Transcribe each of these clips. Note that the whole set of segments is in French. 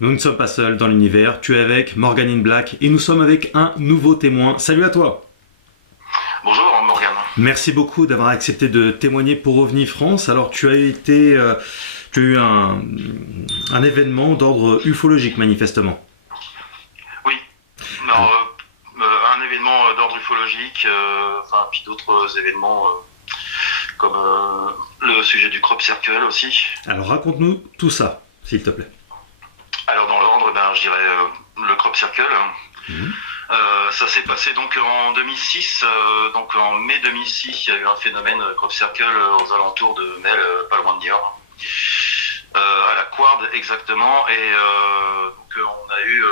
Nous ne sommes pas seuls dans l'univers, tu es avec Morgan in Black et nous sommes avec un nouveau témoin. Salut à toi. Bonjour Morgane. Merci beaucoup d'avoir accepté de témoigner pour OVNI France. Alors tu as été, tu as eu un événement d'ordre ufologique manifestement. Oui, Alors, alors, un événement d'ordre ufologique, puis d'autres événements comme le sujet du crop circle aussi. alors raconte-nous tout ça, s'il te plaît. Alors dans l'ordre, je dirais le crop circle. Mhm. Ça s'est passé donc en 2006, donc en mai 2006, il y a eu un phénomène crop circle aux alentours de Mel, pas loin de Niort. À la Couarde exactement, et donc on a eu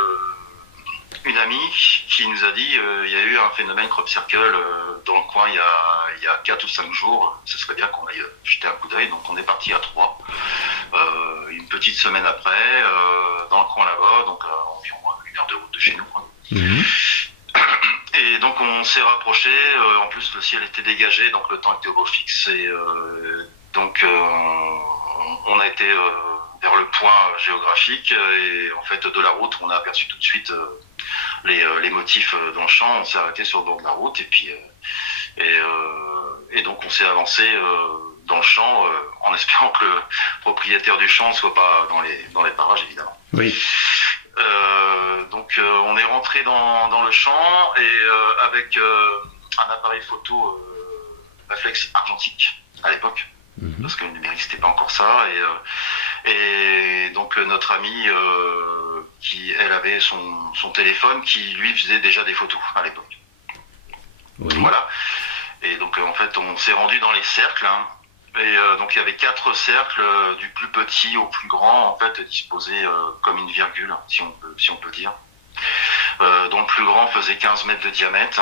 une amie qui nous a dit il y a eu un phénomène crop circle dans le coin il y a 4 ou 5 jours, ce serait bien qu'on aille jeter un coup d'œil, donc on est parti à 3 une petite semaine après dans le coin là-bas, donc à environ 1 heure de route de chez nous, quoi. Mhm. Et donc on s'est rapproché, en plus le ciel était dégagé, donc le temps était au beau fixe, et donc on a été vers le point géographique, et en fait de la route on a aperçu tout de suite les motifs dans le champ. On s'est arrêté sur le bord de la route, et puis et donc on s'est avancé dans le champ en espérant que le propriétaire du champ soit pas dans les parages évidemment. Oui. Donc on est rentré dans le champ, et avec un appareil photo réflexe argentique à l'époque, Mhm. parce que le numérique c'était pas encore ça, et donc notre amie qui elle avait son téléphone qui lui faisait déjà des photos à l'époque. Oui. Voilà. Et donc en fait on s'est rendu dans les cercles, hein. Et donc il y avait 4 cercles, du plus petit au plus grand, en fait disposés comme une virgule, si on peut dire, dont le plus grand faisait 15 mètres de diamètre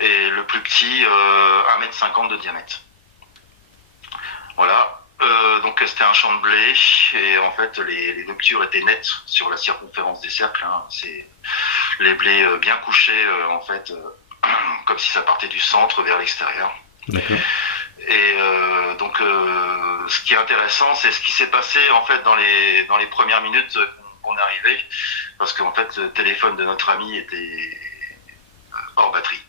et le plus petit 1,50 m de diamètre. Voilà. Donc c'était un champ de blé, et en fait les ruptures étaient nettes sur la circonférence des cercles, hein. C'est les blés bien couchés, en fait, comme si ça partait du centre vers l'extérieur. D'accord. Et donc ce qui est intéressant, c'est ce qui s'est passé en fait dans les premières minutes qu'on est arrivé, parce qu'en fait le téléphone de notre ami était hors batterie.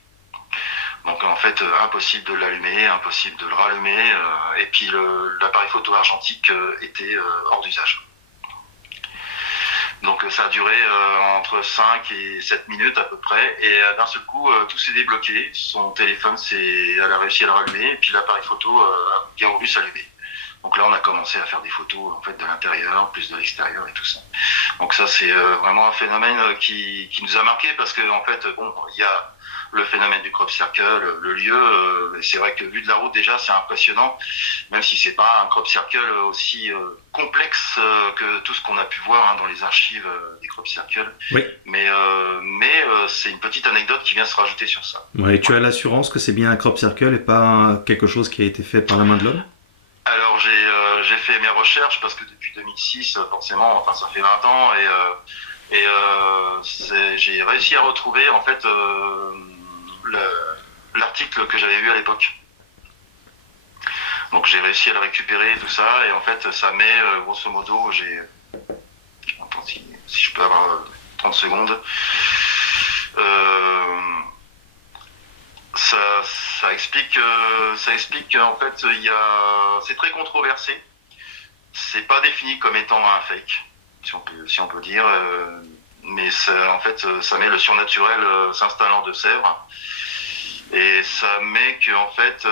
Donc en fait impossible de l'allumer, impossible de le rallumer, et puis l'appareil photo argentique était hors d'usage. Donc ça a duré entre 5 et 7 minutes à peu près, et d'un seul coup tout s'est débloqué, son téléphone elle a réussi à le rallumer, et puis l'appareil photo a bien voulu s'allumer. Donc là on a commencé à faire des photos en fait de l'intérieur, plus de l'extérieur et tout ça. Donc ça c'est vraiment un phénomène qui nous a marqué, parce que en fait bon, il y a le phénomène du crop circle, le lieu, c'est vrai que vu de la route déjà c'est impressionnant, même si c'est pas un crop circle aussi complexe que tout ce qu'on a pu voir, hein, dans les archives des crop circles. Oui. Mais c'est une petite anecdote qui vient se rajouter sur ça. Ouais, tu as l'assurance que c'est bien un crop circle et pas quelque chose qui a été fait par la main de l'homme? Alors j'ai fait mes recherches, parce que depuis 2006 forcément, enfin ça fait 20 ans, et j'ai réussi à retrouver en fait l'article que j'avais vu à l'époque. Donc j'ai réussi à le récupérer et tout ça, et en fait ça met grosso modo, attends, si je peux avoir 30 secondes, euh, ça explique qu'en fait c'est très controversé. C'est pas défini comme étant un fake, si on peut dire, mais en fait ça met le surnaturel s'installant de Sèvres. Et ça met que en fait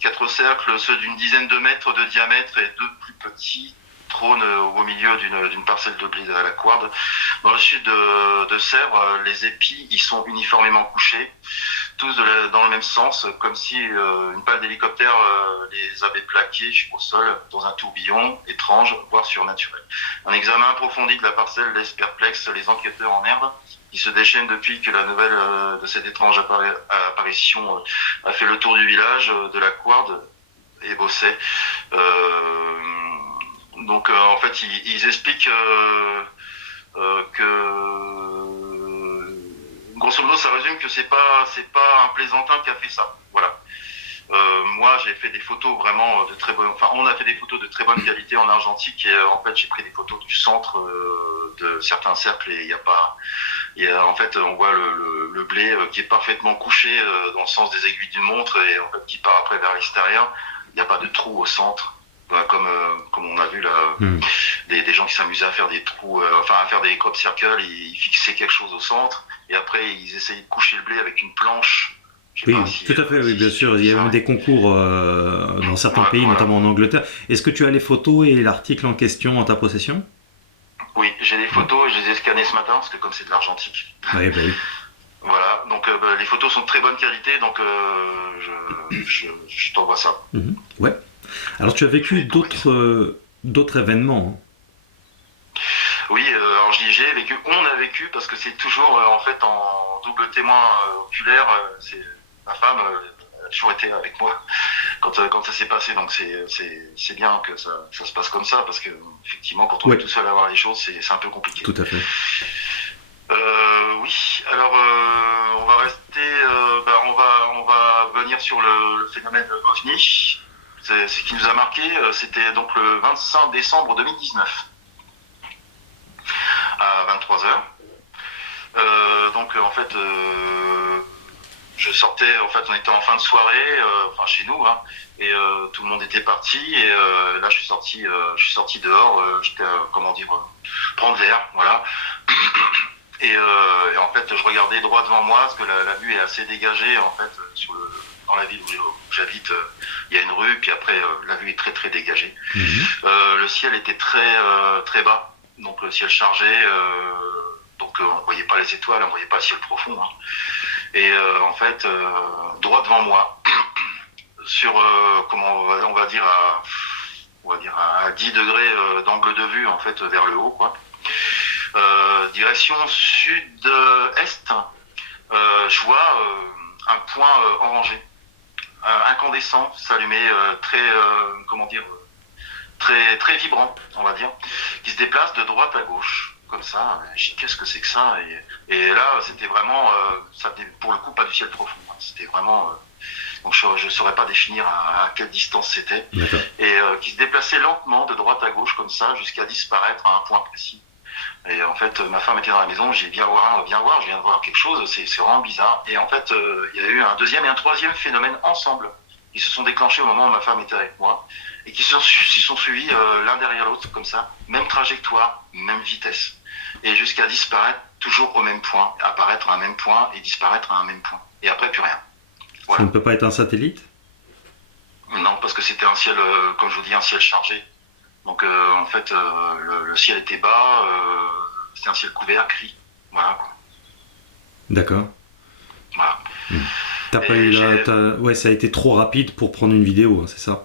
4 cercles, ceux d'une dizaine de mètres de diamètre et 2 plus petits, trônent au milieu d'une parcelle de blé à la Couarde. Dans le sud de Sèvres, les épis ils sont uniformément couchés, tous dans le même sens, comme si une pale d'hélicoptère les avait plaqués au sol dans un tourbillon étrange, voire surnaturel. Un examen approfondi de la parcelle laisse perplexe les enquêteurs en herbe, qui se déchaînent depuis que la nouvelle de cette étrange apparition a fait le tour du village de la Couarde et Bosset. Donc en fait ils expliquent que grosso modo ça résume que c'est pas un plaisantin qui a fait ça. Voilà. Moi, j'ai fait des photos vraiment de très bonne. Enfin, on a fait des photos de très bonne qualité en argentique et en fait, j'ai pris des photos du centre de certains cercles et il y a pas. En fait, on voit le blé qui est parfaitement couché dans le sens des aiguilles d'une montre et en fait qui part après vers l'extérieur. Il n'y a pas de trou au centre. Comme on a vu là, des gens qui s'amusaient à faire des trous, à faire des crop circles, ils fixaient quelque chose au centre et après ils essayaient de coucher le blé avec une planche. Oui, tout à fait, oui, bien sûr. Il y a même des concours dans certains pays, notamment en Angleterre. Est-ce que tu as les photos et l'article en question en ta possession? Oui, j'ai les photos et je les ai scannées ce matin parce que comme c'est de l'argentique. Oui, bah oui. Voilà, donc les photos sont de très bonne qualité, donc je t'envoie ça. Ouais. Alors tu as vécu d'autres événements. Oui, alors j'ai vécu, on a vécu, parce que c'est toujours en fait en double témoin oculaire, c'est ma femme a toujours été avec moi quand ça s'est passé, donc c'est bien que ça se passe comme ça, parce que effectivement quand on est tout seul à voir les choses, c'est un peu compliqué. Tout à fait. Oui, alors on va rester, on va venir sur le phénomène OVNI. Ce qui nous a marqué, c'était donc le 25 décembre 2019 à 23h. Donc en fait, je sortais, en fait on était en fin de soirée, chez nous, hein, et tout le monde était parti, et là je suis sorti dehors, j'étais, prendre l'air, voilà. Et en fait, je regardais droit devant moi, parce que la vue est assez dégagée, en fait, dans la ville où j'habite, il y a une rue, puis après, la vue est très très dégagée. Le ciel était très bas, donc le ciel chargé, donc on ne voyait pas les étoiles, on ne voyait pas le ciel profond. Hein. Et en fait, droit devant moi, sur, on va dire à 10 degrés d'angle de vue, en fait, vers le haut, quoi. Direction sud-est, je vois un point orangé, incandescent, s'allumer, très vibrant, on va dire, qui se déplace de droite à gauche, comme ça. Je dis qu'est-ce que c'est que ça, et là, c'était vraiment, pour le coup, pas du ciel profond. Hein, c'était vraiment, donc je ne saurais pas définir à quelle distance c'était, et qui se déplaçait lentement de droite à gauche, comme ça, jusqu'à disparaître à un point précis. Et en fait, ma femme était dans la maison, j'ai dit viens voir, je viens de voir quelque chose, c'est vraiment bizarre. Et en fait, il y a eu un deuxième et un troisième phénomène ensemble, qui se sont déclenchés au moment où ma femme était avec moi, et qui se sont suivis l'un derrière l'autre, comme ça, même trajectoire, même vitesse, et jusqu'à disparaître toujours au même point, apparaître à un même point et disparaître à un même point. Et après, plus rien. Voilà. Ça ne peut pas être un satellite? Non, parce que c'était un ciel, comme je vous dis, un ciel chargé. Donc en fait, le ciel était bas, c'était un ciel couvert, gris, voilà quoi. D'accord. Voilà. T'as pas eu ouais, ça a été trop rapide pour prendre une vidéo, hein, c'est ça?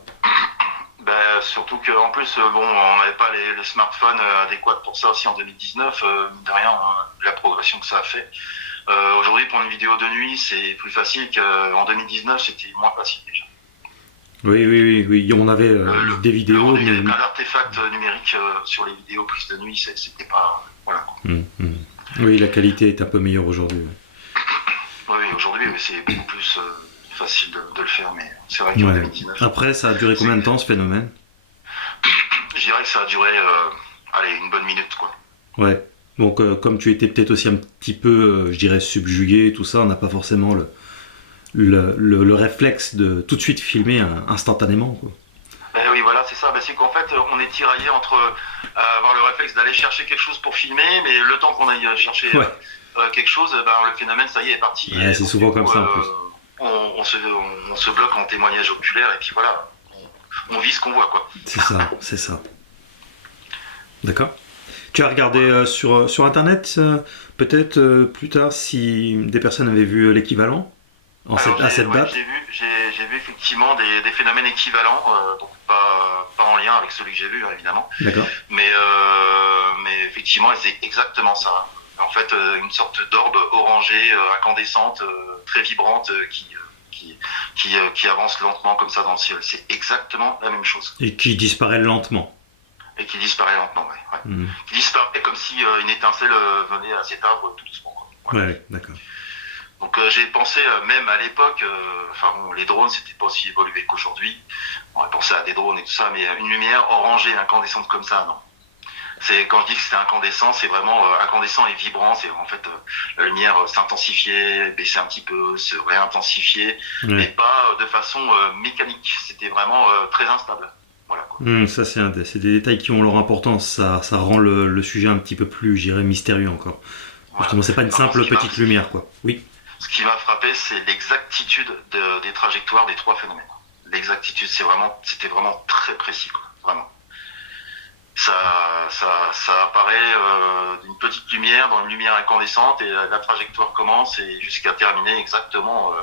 Ben, surtout qu'en plus, on n'avait pas les smartphones adéquats pour ça aussi en 2019, mine de rien, la progression que ça a fait. Aujourd'hui, pour une vidéo de nuit, c'est plus facile qu'en 2019, c'était moins facile déjà. Oui, on avait des vidéos. Il y avait plein d'artefacts numériques sur les vidéos prises de nuit, c'était pas. Voilà. Oui, la qualité est un peu meilleure aujourd'hui. Oui, aujourd'hui, c'est beaucoup plus facile de le faire, mais c'est vrai qu'en 2019. Après, ça a duré combien de temps ce phénomène? Je dirais que ça a duré une bonne minute, quoi. Ouais. Donc, comme tu étais peut-être aussi un petit peu, je dirais, subjugué, tout ça, on n'a pas forcément le réflexe de tout de suite filmer instantanément, quoi. Oui, voilà, c'est ça. C'est qu'en fait, on est tiraillé entre avoir le réflexe d'aller chercher quelque chose pour filmer, mais le temps qu'on aille chercher quelque chose, le phénomène, ça y est parti. Ouais, c'est souvent comme ça en plus. On se bloque en témoignage oculaire et puis voilà, on vit ce qu'on voit, quoi. C'est ça. D'accord. Tu as regardé sur Internet, peut-être plus tard, si des personnes avaient vu l'équivalent à cette date? J'ai vu effectivement des phénomènes équivalents, donc pas en lien avec celui que j'ai vu, évidemment. D'accord. Mais effectivement, c'est exactement ça. En fait, une sorte d'orbe orangée, incandescente, très vibrante, qui avance lentement comme ça dans le ciel. C'est exactement la même chose. Et qui disparaît lentement. Et qui disparaît lentement, oui. Qui disparaît comme si une étincelle venait à s'éteindre tout doucement. Ouais, d'accord. Donc j'ai pensé, même à l'époque, enfin bon, les drones c'était pas aussi évolué qu'aujourd'hui. On aurait pensé à des drones et tout ça, mais une lumière orangée, incandescente comme ça, non. C'est quand je dis que c'était incandescent, c'est vraiment incandescent et vibrant. C'est en fait la lumière s'intensifiait, baissait un petit peu, se réintensifiait, mais Ouais. pas de façon mécanique. C'était vraiment très instable. Voilà quoi. Ça, c'est des détails qui ont leur importance. Ça rend le sujet un petit peu plus, j'irais, mystérieux encore. Voilà. Justement, c'est pas une Par contre, simple petite lumière, quoi. Oui. ce qui m'a frappé, c'est l'exactitude des trajectoires des trois phénomènes. L'exactitude, c'était vraiment très précis, quoi. Vraiment. Ça apparaît d'une petite lumière dans une lumière incandescente et la trajectoire commence et jusqu'à terminer exactement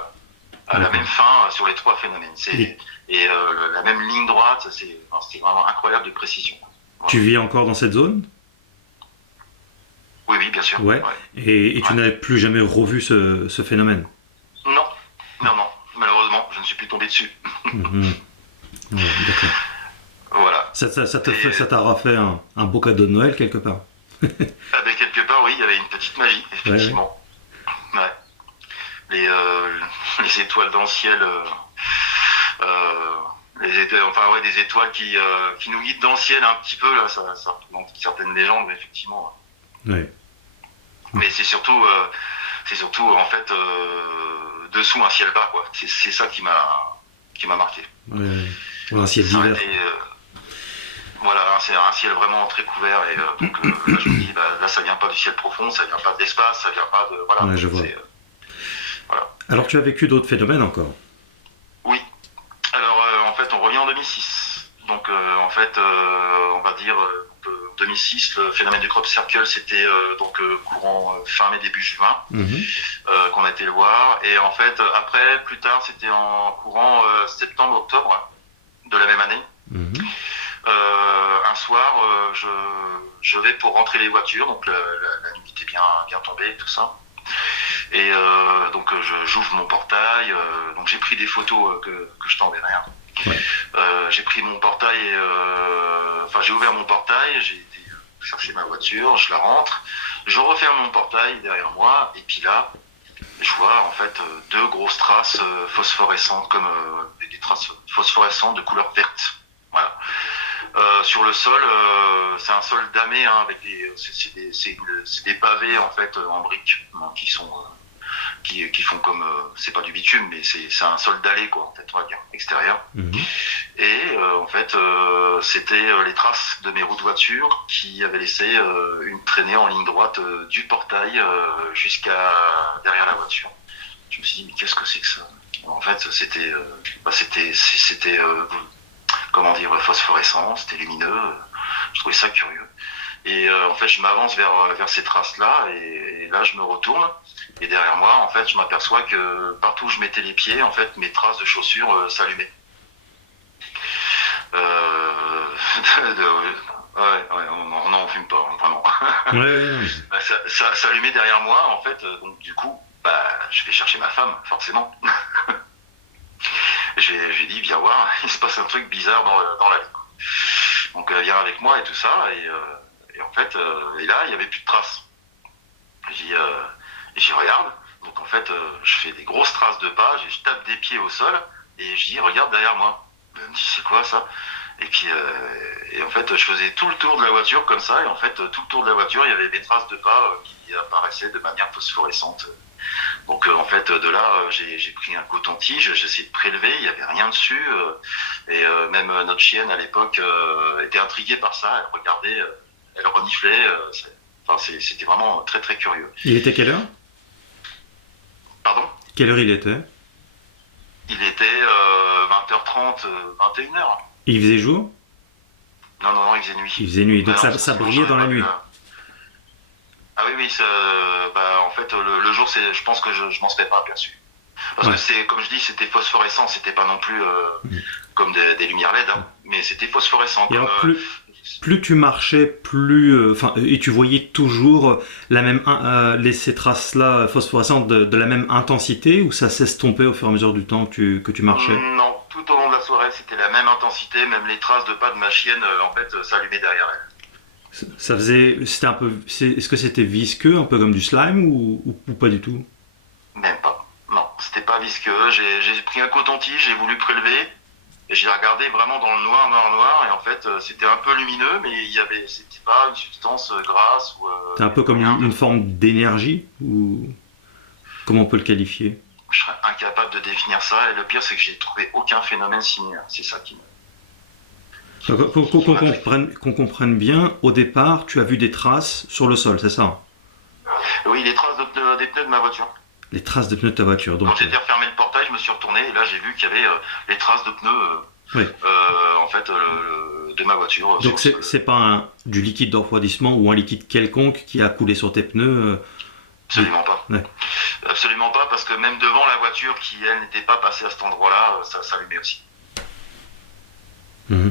à la D'accord. même fin sur les trois phénomènes. Et Et la même ligne droite, c'est vraiment incroyable de précision. Voilà. tu vis encore dans cette zone? Oui, oui, bien sûr. Ouais. Ouais. Et tu Ouais. n'avais plus jamais revu ce phénomène? Non, non, non. Malheureusement, je ne suis plus tombé dessus. Mhm. Ouais, d'accord. Voilà. Ça t'aura fait un beau cadeau de Noël quelque part. Ah ben, quelque part, oui, il y avait une petite magie, effectivement. Ouais. Les, euh, les étoiles dans le ciel, enfin ouais, des étoiles qui nous guident dans le ciel un petit peu, là, ça représente certaines légendes, mais effectivement. Ouais. Mais c'est surtout en fait dessous un ciel bas, quoi. C'est ça qui m'a marqué. Ouais. Ouais, un ciel Ça aurait d'hiver. été, voilà, c'est un ciel vraiment très couvert et donc là je me dis, bah, là ça vient pas du ciel profond, ça vient pas de l'espace, ça vient pas de, voilà. Ouais, je vois. Voilà. Alors tu as vécu d'autres phénomènes encore? Oui. Alors en fait on revient en 2006. Donc en fait on va dire 2006 le phénomène du crop circle c'était donc courant fin mai début juin Mhm. qu'on a été le voir et en fait après plus tard c'était en courant septembre octobre de la même année. Mhm. Un soir, je vais pour rentrer les voitures, donc la nuit était bien tombée et tout ça. Et donc j'ouvre mon portail, donc j'ai pris des photos que je t'enverrai. Hein. Ouais. J'ai pris mon portail, enfin j'ai ouvert mon portail, j'ai été chercher ma voiture, je la rentre, je referme mon portail derrière moi, et puis là, je vois en fait deux grosses traces phosphorescentes, comme des traces phosphorescentes de couleur verte. Voilà. Sur le sol, c'est un sol damé hein, avec c'est des pavés en fait en briques hein, qui sont qui font comme c'est pas du bitume mais c'est un sol dallé quoi en fait on va dire extérieur. Mhm. Et en fait c'était les traces de mes roues de voiture qui avaient laissé une traînée en ligne droite du portail jusqu'à derrière la voiture. Je me suis dit mais qu'est-ce que c'est que ça? En fait c'était comment dire, phosphorescent, c'était lumineux. Je trouvais ça curieux. Et en fait, je m'avance vers ces traces-là, et là, je me retourne. Et derrière moi, en fait, je m'aperçois que partout où je mettais les pieds, en fait, mes traces de chaussures s'allumaient. Ouais, on n'en fume pas, hein, vraiment. Ouais. Ça s'allumait derrière moi, en fait. Donc, du coup, bah, je vais chercher ma femme, forcément. J'ai dit, viens voir, il se passe un truc bizarre dans la vie. Donc viens avec moi et tout ça, et en fait, et là, il n'y avait plus de traces. J'y regarde, donc en fait, je fais des grosses traces de pas, je tape des pieds au sol, et je dis, regarde derrière moi. Elle me dit, c'est quoi ça? Et puis, et en fait, je faisais tout le tour de la voiture comme ça, et en fait, tout le tour de la voiture, il y avait des traces de pas qui apparaissaient de manière phosphorescente. Donc en fait de là j'ai pris un coton-tige, j'ai essayé de prélever, il n'y avait rien dessus et même notre chienne à l'époque était intriguée par ça, elle regardait, elle reniflait, c'était vraiment très très curieux. Il était quelle heure? Pardon? Quelle heure il était? Il était 20h30, 21h. Et il faisait jour? Non, il faisait nuit. Il faisait nuit, donc Non, ça brillait dans la nuit. Ah oui, bah, en fait, le jour, je pense que je m'en serais pas aperçu. Parce Ouais. que comme je dis, c'était phosphorescent, c'était pas non plus comme des lumières LED, hein, mais c'était phosphorescent. Et Comme, alors plus tu marchais, et tu voyais toujours ces traces-là phosphorescentes de la même intensité, ou ça s'estompait au fur et à mesure du temps que tu marchais? non, tout au long de la soirée, c'était la même intensité, même les traces de pas de ma chienne, en fait, s'allumaient derrière elle. C'était un peu, est-ce que c'était visqueux, un peu comme du slime, ou pas du tout? Même pas. risque. J'ai pris un coton-tige, j'ai voulu prélever, et j'ai regardé vraiment dans le noir, et en fait, c'était un peu lumineux, mais c'était pas une substance grasse ou. C'est un peu comme une forme d'énergie, ou comment on peut le qualifier? Je serais incapable de définir ça, et le pire, c'est que j'ai trouvé aucun phénomène similaire. C'est ça qui me. Qu'on comprenne bien, au départ, tu as vu des traces sur le sol, c'est ça? Oui, les traces des pneus de ma voiture. Les traces de pneus de ta voiture. Donc, quand j'ai refermé le portail, je me suis retourné et là j'ai vu qu'il y avait les traces de pneus oui. en fait, de ma voiture. Donc c'est pas du liquide de refroidissement ou un liquide quelconque qui a coulé sur tes pneus? Absolument pas. Ouais. Absolument pas, parce que même devant la voiture qui, elle, n'était pas passée à cet endroit-là, ça s'allumait aussi. Mmh.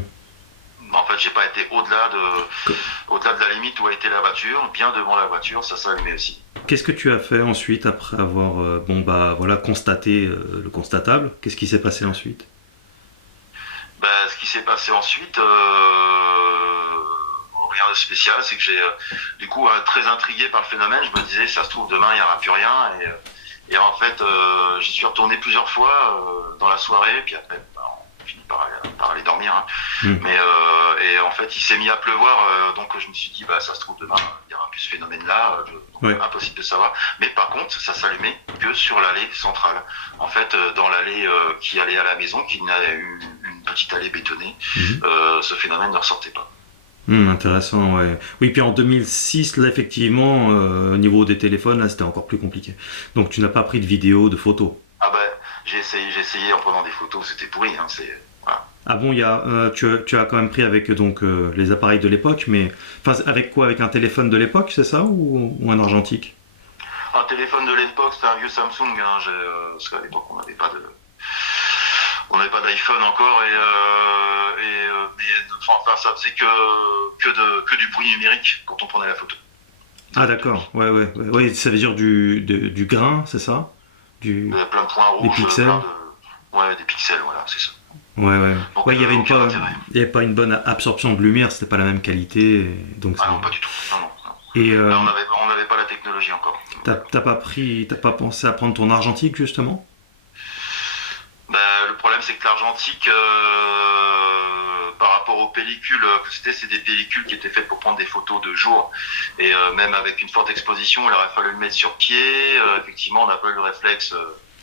En fait, j'ai pas été au-delà de la limite où a été la voiture. Bien devant la voiture, ça s'allumait aussi. Qu'est-ce que tu as fait ensuite après avoir constaté le constatable? Qu'est-ce qui s'est passé ensuite? Ce qui s'est passé ensuite, rien de spécial, c'est que j'ai du coup très intrigué par le phénomène. Je me disais, ça se trouve demain il n'y aura plus rien, et en fait j'y suis retourné plusieurs fois dans la soirée, puis après on finit par aller dormir, hein. Mais et en fait il s'est mis à pleuvoir, donc je me suis dit ça se trouve demain il n'y aura plus ce phénomène là, impossible de savoir. Mais par contre ça s'allumait que sur l'allée centrale, en fait dans l'allée qui allait à la maison, qui n'a eu une petite allée bétonnée, ce phénomène ne ressortait pas. Intéressant, ouais. Oui, puis en 2006, là, effectivement, au niveau des téléphones, là, c'était encore plus compliqué. Donc, tu n'as pas pris de vidéos, de photos? J'ai essayé en prenant des photos, c'était pourri, hein, voilà. Ah bon, tu as quand même pris avec les appareils de l'époque, mais avec quoi? Avec un téléphone de l'époque, c'est ça, ou un argentique? Un téléphone de l'époque, c'était un vieux Samsung, hein, parce qu'à l'époque, on n'avait pas d'iPhone encore, mais ça faisait que du bruit numérique quand on prenait la photo. Ah d'accord, ouais, ça veut dire du grain, c'est ça? Plein de points rouges, des pixels. Des pixels, voilà, c'est ça. Ouais. Donc, il n'y avait pas une bonne absorption de lumière, c'était pas la même qualité. Donc non, pas du tout. Non. Et là, on n'avait pas la technologie encore. T'as pas pensé à prendre ton argentique justement? Le problème, c'est que l'argentique, par rapport aux pellicules que c'est des pellicules qui étaient faites pour prendre des photos de jour, et même avec une forte exposition, il aurait fallu le mettre sur pied. Effectivement, on n'a pas eu le réflexe.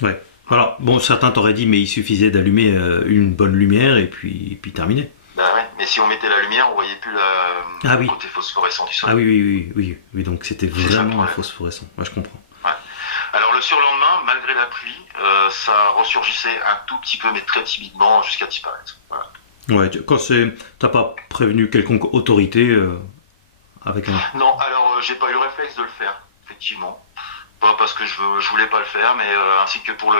Ouais. Alors, bon, certains t'auraient dit, mais il suffisait d'allumer une bonne lumière et puis terminé. Ouais, mais si on mettait la lumière, on voyait plus le côté phosphorescent du sol. Ah oui, donc c'était vraiment phosphorescent. Ouais, je comprends. Ouais. Alors le surlendemain, malgré la pluie, ça ressurgissait un tout petit peu, mais très timidement, jusqu'à disparaître. Voilà. Ouais, t'as pas prévenu quelconque autorité avec un... Non, alors j'ai pas eu le réflexe de le faire, effectivement. Pas parce que je voulais pas le faire, mais ainsi que pour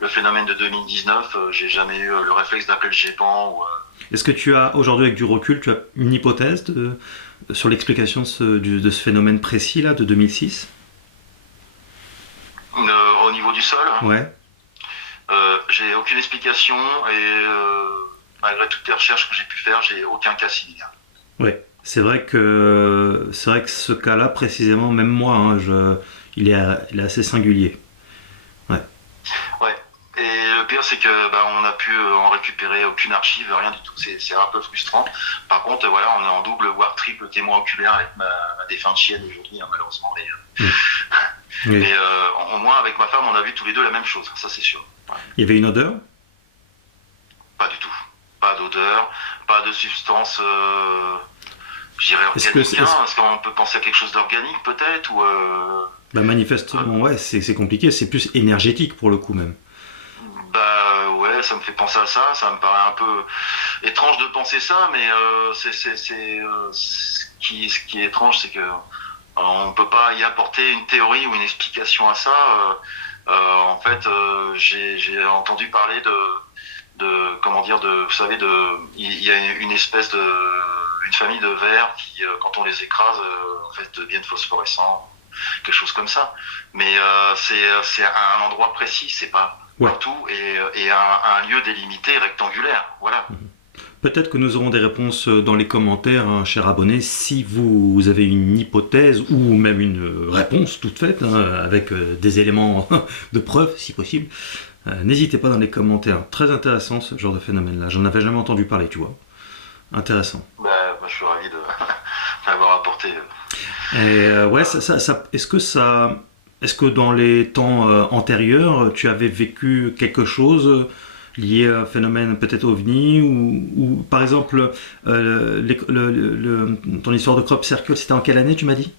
le phénomène de 2019, j'ai jamais eu le réflexe d'appeler le GEPAN. Est-ce que tu as, aujourd'hui avec du recul, tu as une hypothèse sur l'explication de ce phénomène précis là, de 2006 ? Au niveau du sol, ouais. J'ai aucune explication, et malgré toutes les recherches que j'ai pu faire, j'ai aucun cas similaire. Ouais, c'est vrai que ce cas-là précisément, même moi, hein, il est assez singulier. Ouais. Et le pire, c'est que on n'a pu en récupérer aucune archive, rien du tout. C'est un peu frustrant. Par contre, voilà, on est en double voire triple témoin oculaire avec ma défunte chienne aujourd'hui, hein, malheureusement. Mais au moins avec ma femme, on a vu tous les deux la même chose. Ça, c'est sûr. Ouais. Il y avait une odeur ? Pas du tout. Pas d'odeur, pas de substance. Je dirais organique. Est-ce qu'on peut penser à quelque chose d'organique peut-être, ou manifestement, ouais, c'est compliqué. C'est plus énergétique pour le coup même. Ouais, ça me fait penser à ça. Ça me paraît un peu étrange de penser ça, mais ce qui est étrange, c'est que on peut pas y apporter une théorie ou une explication à ça. En fait, j'ai entendu parler vous savez, il y a une espèce une famille de vers qui, quand on les écrase, en fait, deviennent phosphorescents, quelque chose comme ça. Mais c'est à un endroit précis, c'est pas partout, et un lieu délimité, rectangulaire, voilà. Peut-être que nous aurons des réponses dans les commentaires, hein, chers abonnés. Si vous avez une hypothèse ou même une réponse toute faite, hein, avec des éléments de preuve, si possible, N'hésitez pas dans les commentaires. Très intéressant ce genre de phénomène-là. J'en avais jamais entendu parler, tu vois. Intéressant. Bah, je suis ravi d'avoir apporté. Et ouais, est-ce que dans les temps antérieurs, tu avais vécu quelque chose lié à un phénomène peut-être ovni ou par exemple, ton histoire de crop circle, c'était en quelle année, tu m'as dit?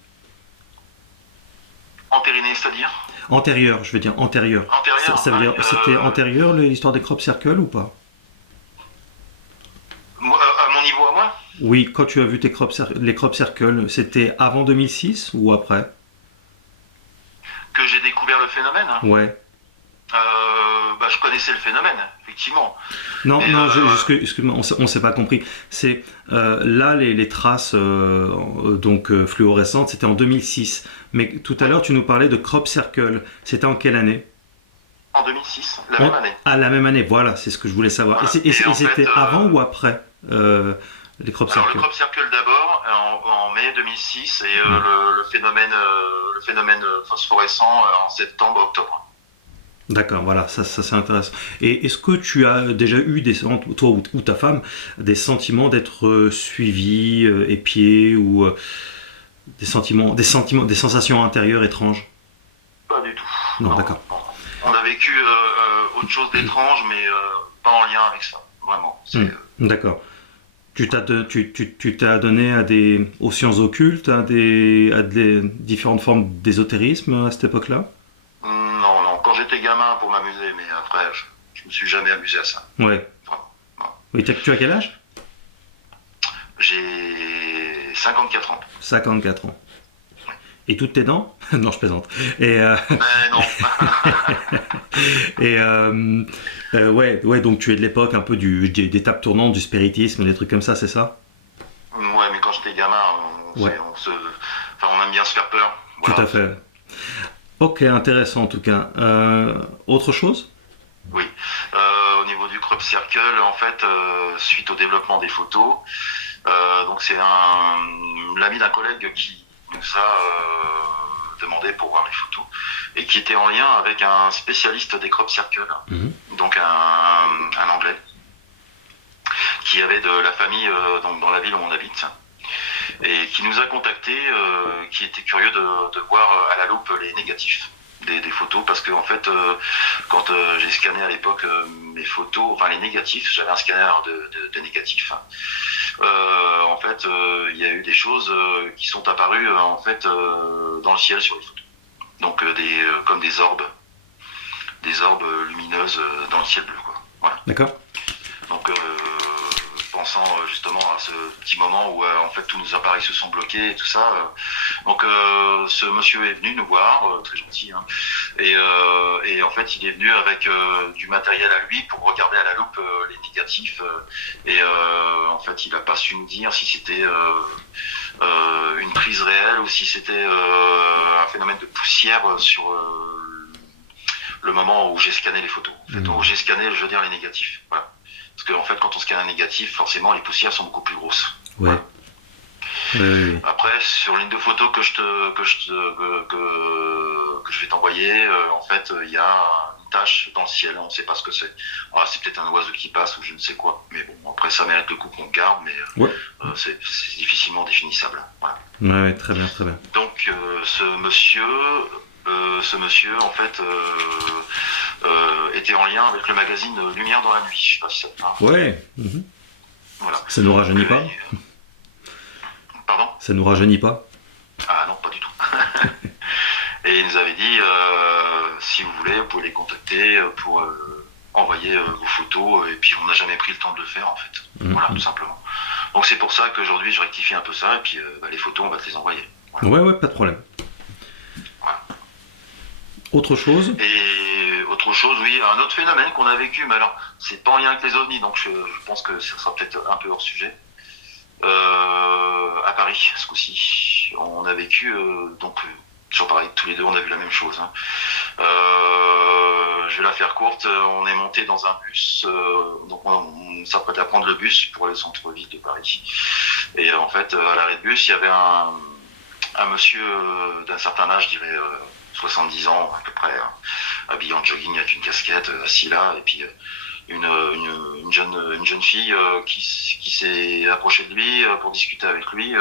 Entériné, c'est-à-dire Antérieur, je veux dire antérieur. antérieur. Ça veut dire, c'était antérieur l'histoire des crop circles ou pas? À mon niveau à moi. Oui, quand tu as vu les crop circles, c'était avant 2006 ou après? Que j'ai découvert le phénomène. Ouais. Bah, je connaissais le phénomène, effectivement. Non, Et, non, excuse-moi, on s'est pas compris. C'est là les traces fluorescentes, c'était en 2006. Mais tout à l'heure, tu nous parlais de crop circle. C'était en quelle année? En 2006, la même année. Ah, la même année. Voilà, c'est ce que je voulais savoir. Voilà. Et en c'était fait, avant ou après les crop alors, circle? le crop circle d'abord, en mai 2006, et le phénomène phosphorescent en septembre-octobre. D'accord, voilà, ça c'est intéressant. Et est-ce que tu as déjà eu, toi ou ta femme, des sentiments d'être suivi, épié, ou des sensations intérieures étranges? Pas du tout. Non, Non, d'accord. non. On a vécu autre chose d'étrange, mais pas en lien avec ça, vraiment. D'accord. Tu t'as donné aux sciences occultes, à des différentes formes d'ésotérisme à cette époque-là? Non, non. Quand j'étais gamin pour m'amuser, mais après, je me suis jamais amusé à ça. Ouais. Vraiment. Non. Oui, tu as quel âge? J'ai 54 ans. 54 ans. Et toutes tes dents? Non, je plaisante. Et, Mais non. ouais, donc tu es de l'époque un peu des tables tournantes, du spiritisme, des trucs comme ça, c'est ça? Ouais, mais quand j'étais gamin, on aime bien se faire peur. Voilà. Tout à fait. Ok, intéressant en tout cas. Autre chose? Oui. Au niveau du crop circle, en fait, suite au développement des photos, donc c'est l'ami d'un collègue qui nous a demandé pour voir les photos et qui était en lien avec un spécialiste des crop circles, donc un anglais qui avait de la famille donc dans la ville où on habite et qui nous a contactés, qui était curieux de voir à la loupe les négatifs des photos, parce que en fait quand j'ai scanné à l'époque mes photos, enfin les négatifs, j'avais un scanner de négatifs, en fait il y a eu des choses qui sont apparues en fait dans le ciel sur les photos, donc comme des orbes lumineuses dans le ciel bleu, quoi. Voilà. D'accord. Donc pensant justement à ce petit moment où en fait tous nos appareils se sont bloqués et tout ça. Donc ce monsieur est venu nous voir, très gentil, hein, et en fait il est venu avec du matériel à lui pour regarder à la loupe les négatifs, et en fait il n'a pas su nous dire si c'était une prise réelle ou si c'était un phénomène de poussière sur le moment où j'ai scanné les photos. En fait, où j'ai scanné, je veux dire, les négatifs. Voilà. Parce qu'en fait, quand on scanne un négatif, forcément, les poussières sont beaucoup plus grosses. Ouais. Voilà. Oui. Après, sur l'une de photos que je vais t'envoyer, en fait, il y a une tache dans le ciel, on ne sait pas ce que c'est. Alors, c'est peut-être un oiseau qui passe ou je ne sais quoi. Mais bon, après, ça mérite le coup qu'on garde, mais c'est difficilement définissable. Voilà. Ouais, très bien, très bien. Donc, ce monsieur, en fait, était en lien avec le magazine Lumière dans la nuit. Je sais pas si ça te parle. Ouais. Voilà. Ça nous rajeunit pas? Pardon? Ça nous rajeunit pas? Ah non, pas du tout. Et il nous avait dit, si vous voulez, vous pouvez les contacter pour envoyer vos photos. Et puis on n'a jamais pris le temps de le faire, en fait. Voilà, tout simplement. Donc c'est pour ça qu'aujourd'hui je rectifie un peu ça. Et puis les photos, on va te les envoyer. Voilà. Ouais, pas de problème. Voilà. Autre chose? Et autre chose, oui, un autre phénomène qu'on a vécu, mais alors c'est pas en lien avec les ovnis, donc je pense que ça sera peut-être un peu hors sujet. À Paris, ce coup-ci, on a vécu, sur Paris, tous les deux, on a vu la même chose. Hein. Je vais la faire courte, on est monté dans un bus, donc on s'apprêtait à prendre le bus pour le centre-ville de Paris. Et en fait, à l'arrêt de bus, il y avait un monsieur d'un certain âge, je dirais 70 ans à peu près, habillé en jogging avec une casquette, assis là, et puis une jeune fille qui s'est approchée de lui pour discuter avec lui,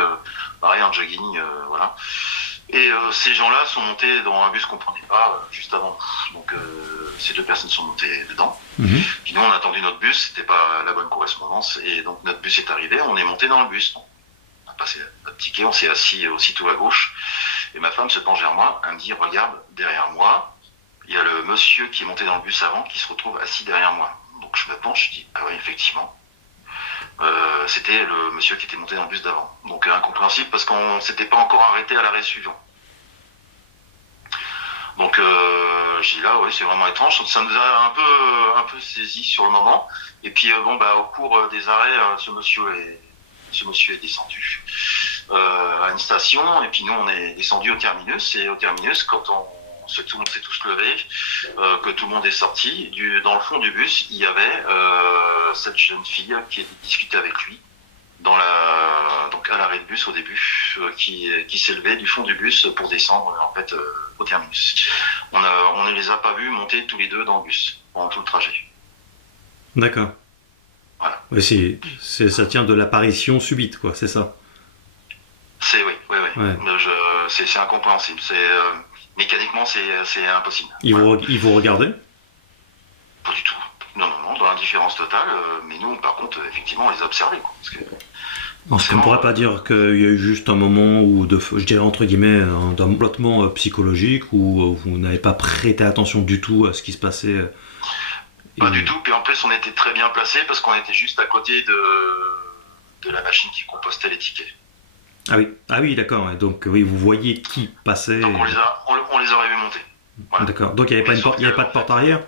pareil en jogging, voilà. Et ces gens-là sont montés dans un bus qu'on prenait pas juste avant. Donc ces deux personnes sont montées dedans. Puis nous on a attendu notre bus, c'était pas la bonne correspondance, et donc notre bus est arrivé, on est monté dans le bus. Donc, on a passé notre ticket, on s'est assis aussitôt à gauche, et ma femme se penche vers moi, elle me dit regarde derrière moi, il y a le monsieur qui est monté dans le bus avant qui se retrouve assis derrière moi. Donc je me penche, je dis ah oui effectivement. C'était le monsieur qui était monté dans le bus d'avant. Donc incompréhensible parce qu'on s'était pas encore arrêté à l'arrêt suivant. Donc j'ai dit là oui c'est vraiment étrange, ça nous a un peu saisi sur le moment. Et puis au cours des arrêts, ce monsieur est descendu à une station et puis nous on est descendu au terminus, et au terminus quand on s'est tous levés, que tout le monde est sorti, dans le fond du bus il y avait cette jeune fille qui discutait avec lui donc à l'arrêt de bus au début, qui s'est levée du fond du bus pour descendre en fait au terminus. On ne les a pas vus monter tous les deux dans le bus pendant tout le trajet. D'accord. Voilà. Oui, ça tient de l'apparition subite, quoi, c'est ça. Oui. Ouais. C'est incompréhensible. Mécaniquement, c'est impossible. Ils vous regardaient ? Pas du tout. Non, dans l'indifférence totale. Mais nous, par contre, effectivement, on les a observés. Quoi, parce que on ne pourrait pas dire qu'il y a eu juste un moment où, je dirais entre guillemets, d'un blottement psychologique où vous n'avez pas prêté attention du tout à ce qui se passait. Pas du tout. Puis en plus, on était très bien placés parce qu'on était juste à côté de la machine qui compostait les tickets. Ah oui, d'accord. Donc oui, vous voyez qui passait. Donc on les aurait vu monter. Voilà. D'accord. Donc il n'y avait pas de porte arrière ?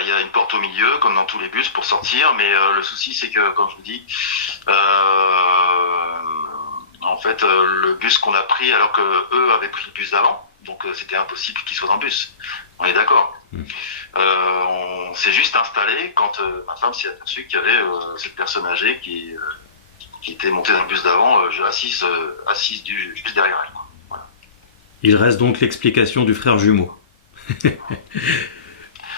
Il y a une porte au milieu, comme dans tous les bus, pour sortir, mais le souci, c'est que, comme je vous dis, en fait, le bus qu'on a pris, alors que eux avaient pris le bus d'avant, donc c'était impossible qu'ils soient dans le bus. On est d'accord. On s'est juste installé quand ma femme s'est aperçue qu'il y avait cette personne âgée qui était montée dans le bus d'avant, assise juste derrière elle. Voilà. Il reste donc l'explication du frère jumeau.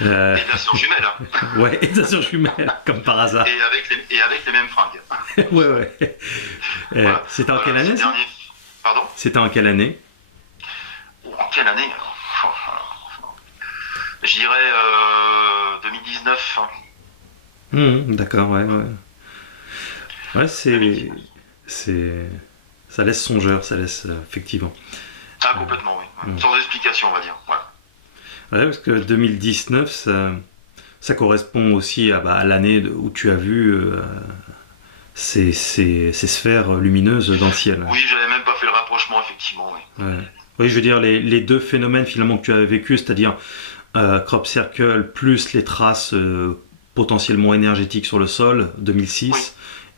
Et de la sœur jumelle. Hein. Ouais, et de la sœur jumelle, comme par hasard. Et avec les mêmes fringues. Ouais. Voilà. C'était en quelle année ça ? Pardon ? C'était en quelle année ? En quelle année ? Je dirais 2019. D'accord, ouais. Ouais, ça laisse songeur, ça laisse effectivement. Ah, complètement, oui. Sans explication, on va dire. Voilà. Ouais, parce que 2019, ça correspond aussi à l'année où tu as vu ces sphères lumineuses dans le ciel. Oui, j'avais même pas fait le rapprochement, effectivement, oui. Ouais. Oui, je veux dire, les deux phénomènes finalement que tu as vécu, c'est-à-dire crop circle plus les traces potentiellement énergétiques sur le sol, 2006, oui.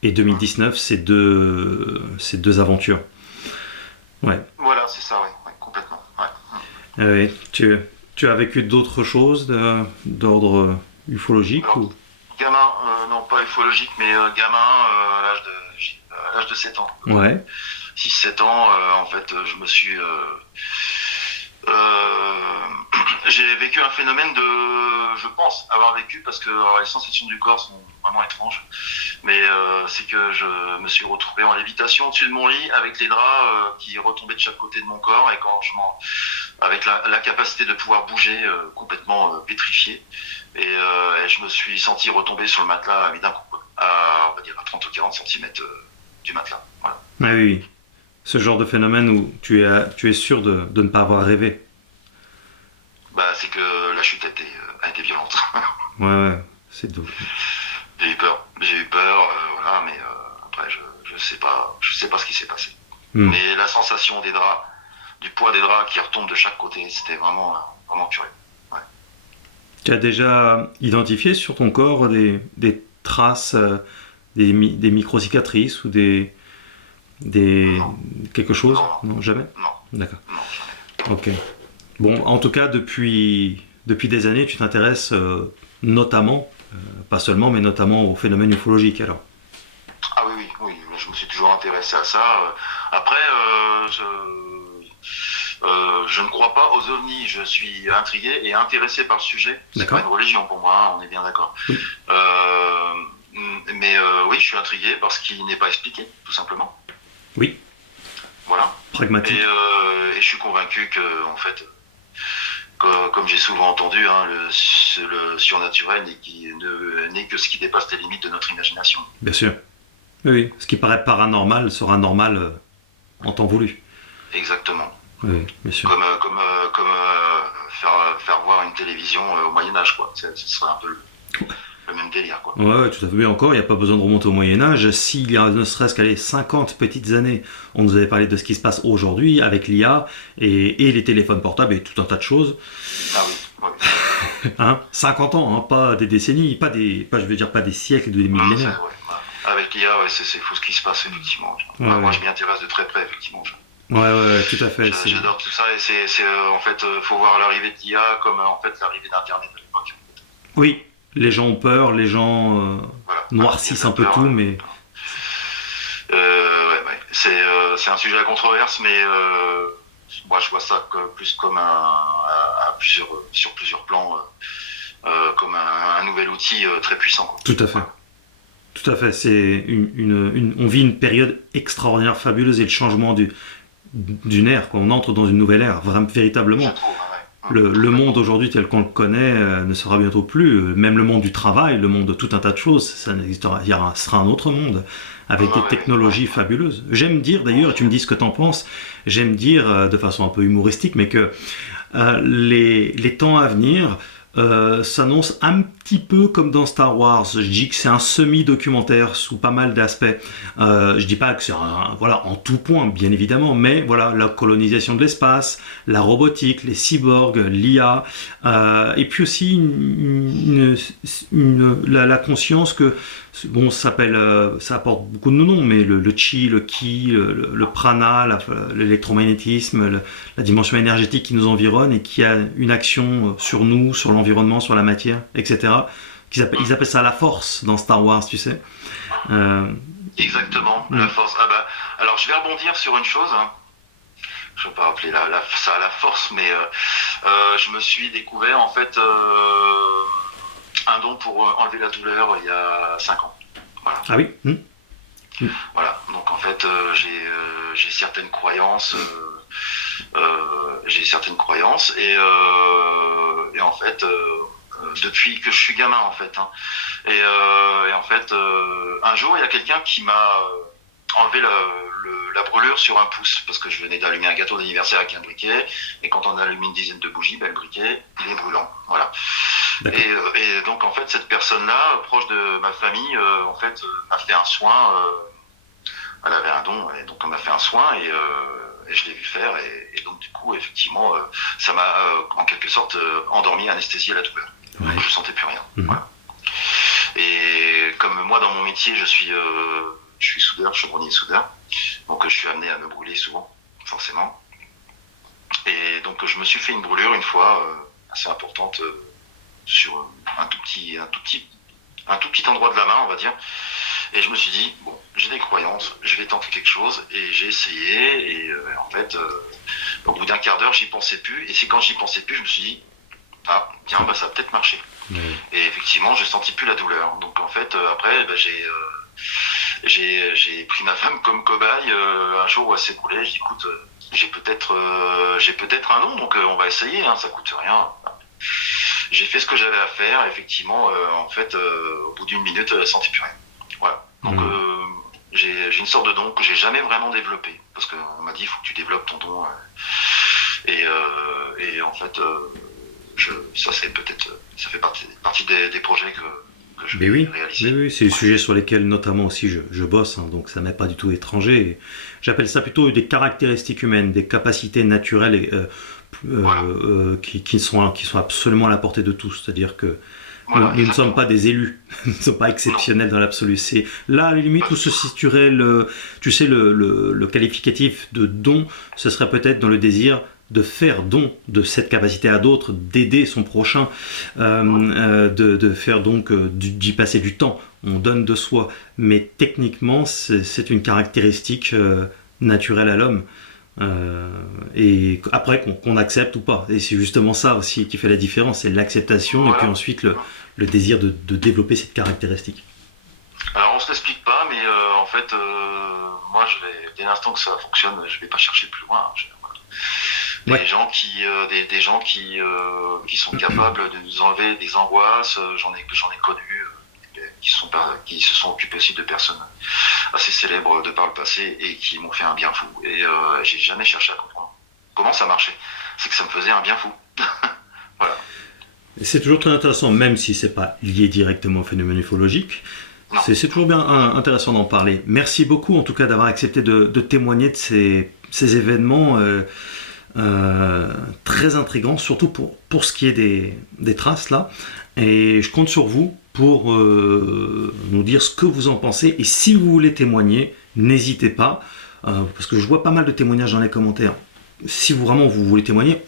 Et 2019, c'est deux aventures. Ouais. Voilà, c'est ça, oui, complètement. Ouais. Tu as vécu d'autres choses d'ordre ufologique? Alors, ou... Gamin, non pas ufologique, mais gamin à l'âge de 7 ans. Ouais. 6-7 ans, en fait, je me suis... j'ai vécu un phénomène je pense avoir vécu, parce que les sensations du corps sont vraiment étranges, mais c'est que je me suis retrouvé en lévitation au-dessus de mon lit avec les draps qui retombaient de chaque côté de mon corps, et quand avec la capacité de pouvoir bouger complètement pétrifié, et je me suis senti retomber sur le matelas d'un coup, on va dire à 30 ou 40 cm du matelas. Voilà. Ah oui. Ce genre de phénomène où tu es sûr de ne pas avoir rêvé. C'est que la chute a été violente. Ouais, c'est doux. J'ai eu peur, voilà, mais après je sais pas ce qui s'est passé. Mais la sensation des draps, du poids des draps qui retombent de chaque côté, c'était vraiment curieux. Ouais. Tu as déjà identifié sur ton corps des traces, des micro-cicatrices ou quelque chose? Non, jamais? Non. D'accord. Non, jamais. Ok. Bon, en tout cas, depuis des années, tu t'intéresses notamment, pas seulement, mais notamment au phénomène ufologique, alors. Ah oui, je me suis toujours intéressé à ça. Après, Je ne crois pas aux ovnis, je suis intrigué et intéressé par le sujet. C'est D'accord. pas une religion pour moi, hein, on est bien d'accord. Oui. Mais oui, je suis intrigué parce qu'il n'est pas expliqué, tout simplement. Oui, Voilà. pragmatique. Et je suis convaincu que, en fait, comme j'ai souvent entendu, hein, le surnaturel n'est que ce qui dépasse les limites de notre imagination. Bien sûr. Oui, oui. Ce qui paraît paranormal sera normal en temps voulu. Exactement. Oui, bien sûr. Comme faire voir une télévision au Moyen-Âge, quoi. Ce serait un peu le même délire, quoi. Ouais, tout à fait. Mais encore, il n'y a pas besoin de remonter au Moyen-Âge. S'il y a ne serait-ce qu'allez 50 petites années, on nous avait parlé de ce qui se passe aujourd'hui avec l'IA et les téléphones portables et tout un tas de choses. Ah oui, oui. Hein, 50 ans, hein, pas des décennies, je veux dire pas des siècles ou des millénaires. Ouais. Avec l'IA, ouais, c'est fou ce qui se passe, effectivement. Moi, je m'y intéresse de très près, effectivement. Ouais, tout à fait. J'adore tout ça et en fait, faut voir l'arrivée de l'IA comme en fait l'arrivée d'Internet à l'époque. Oui, les gens ont peur, les gens noircissent un peu tout, mais... Ouais. C'est un sujet à controverse, mais moi je vois ça plus comme sur plusieurs plans, comme un nouvel outil très puissant, quoi. Tout à fait. Tout à fait. C'est on vit une période extraordinaire, fabuleuse, et le changement d'une ère, quoi. On entre dans une nouvelle ère, vraiment, véritablement. Je trouve, Le monde aujourd'hui tel qu'on le connaît ne sera bientôt plus. Même le monde du travail, le monde de tout un tas de choses, ça n'existera. Ce sera un autre monde avec des technologies fabuleuses. J'aime dire d'ailleurs, et tu me dis ce que t'en penses, j'aime dire de façon un peu humoristique, mais que les temps à venir s'annonce un petit peu comme dans Star Wars. Je dis que c'est un semi-documentaire sous pas mal d'aspects. Je dis pas que c'est voilà, en tout point, bien évidemment, mais voilà, la colonisation de l'espace, la robotique, les cyborgs, l'IA, et puis aussi la conscience que bon, ça apporte beaucoup de noms, mais le chi, le ki, le prana, l'électromagnétisme, la dimension énergétique qui nous environne et qui a une action sur nous, sur l'environnement, sur la matière, etc. Ils appellent ça la force dans Star Wars, tu sais. Exactement, la force. Alors je vais rebondir sur une chose. Hein. Je ne vais pas appeler ça la force, mais je me suis découvert en fait un don pour enlever la douleur il y a 5 ans. Voilà. Ah oui. Voilà, donc en fait j'ai certaines croyances, et en fait depuis que je suis gamin en fait, hein. Et en fait un jour il y a quelqu'un qui m'a enlevé la brûlure sur un pouce parce que je venais d'allumer un gâteau d'anniversaire avec un briquet et quand on allume une dizaine de bougies, le briquet il est brûlant, voilà. Et donc en fait cette personne-là, proche de ma famille, en fait m'a fait un soin. Elle avait un don et donc on m'a fait un soin et je l'ai vu faire et donc du coup effectivement ça m'a en quelque sorte endormi, anesthésié la douleur. Ouais. Donc, je sentais plus rien. Voilà. Et comme moi dans mon métier je suis soudeur, chaudronnier soudeur, donc je suis amené à me brûler souvent, forcément. Et donc je me suis fait une brûlure une fois assez importante sur un tout petit endroit de la main, on va dire. Et je me suis dit, bon, j'ai des croyances, je vais tenter quelque chose. Et j'ai essayé. Et en fait, au bout d'un quart d'heure, j'y pensais plus. Et c'est quand j'y pensais plus, je me suis dit, ah, tiens, ça va peut-être marcher. Et effectivement, je sentis plus la douleur. Donc en fait, après, j'ai pris ma femme comme cobaye. Un jour où elle s'est brûlée, je dis, écoute, j'ai peut-être un don, donc on va essayer, hein, ça coûte rien. J'ai fait ce que j'avais à faire. Effectivement, en fait, au bout d'une minute, elle sentait plus rien. Voilà. Donc j'ai une sorte de don que j'ai jamais vraiment développé parce qu'on m'a dit il faut que tu développes ton don et en fait ça fait partie des projets que je vais réaliser. Oui, c'est des sujets sur lesquels notamment aussi je bosse, hein, donc ça m'est pas du tout étranger. Et j'appelle ça plutôt des caractéristiques humaines, des capacités naturelles qui sont absolument à la portée de tous, c'est-à-dire que nous ne sommes pas des élus, nous ne sommes pas exceptionnels dans l'absolu. C'est là, à la limite, où se situerait le qualificatif de don, ce serait peut-être dans le désir de faire don de cette capacité à d'autres, d'aider son prochain, de faire donc d'y passer du temps. On donne de soi, mais techniquement, c'est une caractéristique naturelle à l'homme. Et après qu'on accepte ou pas. Et c'est justement ça aussi qui fait la différence, c'est l'acceptation et Voilà. puis ensuite le désir de développer cette caractéristique. Alors on se l'explique pas, mais en fait, moi, dès l'instant que ça fonctionne, je vais pas chercher plus loin. Voilà. Ouais. Des gens qui sont capables de nous enlever des angoisses, j'en ai connu, qui se sont occupés aussi de personnes assez célèbres de par le passé et qui m'ont fait un bien fou. Et j'ai jamais cherché à comprendre comment ça marchait. C'est que ça me faisait un bien fou. Voilà. Et c'est toujours très intéressant, même si c'est pas lié directement au phénomène ufologique. Non. C'est toujours bien intéressant d'en parler. Merci beaucoup en tout cas d'avoir accepté de témoigner de ces événements très intrigants, surtout pour ce qui est des traces là. Et je compte sur vous pour nous dire ce que vous en pensez. Et si vous voulez témoigner, n'hésitez pas, parce que je vois pas mal de témoignages dans les commentaires. Si vous voulez témoigner,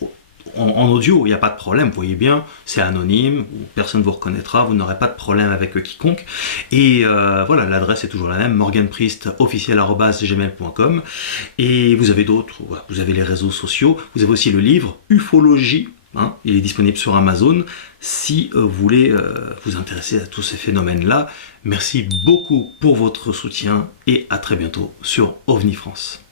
en audio, il n'y a pas de problème, vous voyez bien, c'est anonyme, personne ne vous reconnaîtra, vous n'aurez pas de problème avec quiconque. Et voilà, l'adresse est toujours la même, morganpriestofficiel@gmail.com. Et vous avez d'autres, voilà, vous avez les réseaux sociaux, vous avez aussi le livre Ufologie, hein, il est disponible sur Amazon, si vous voulez vous intéresser à tous ces phénomènes-là. Merci beaucoup pour votre soutien et à très bientôt sur OVNI France.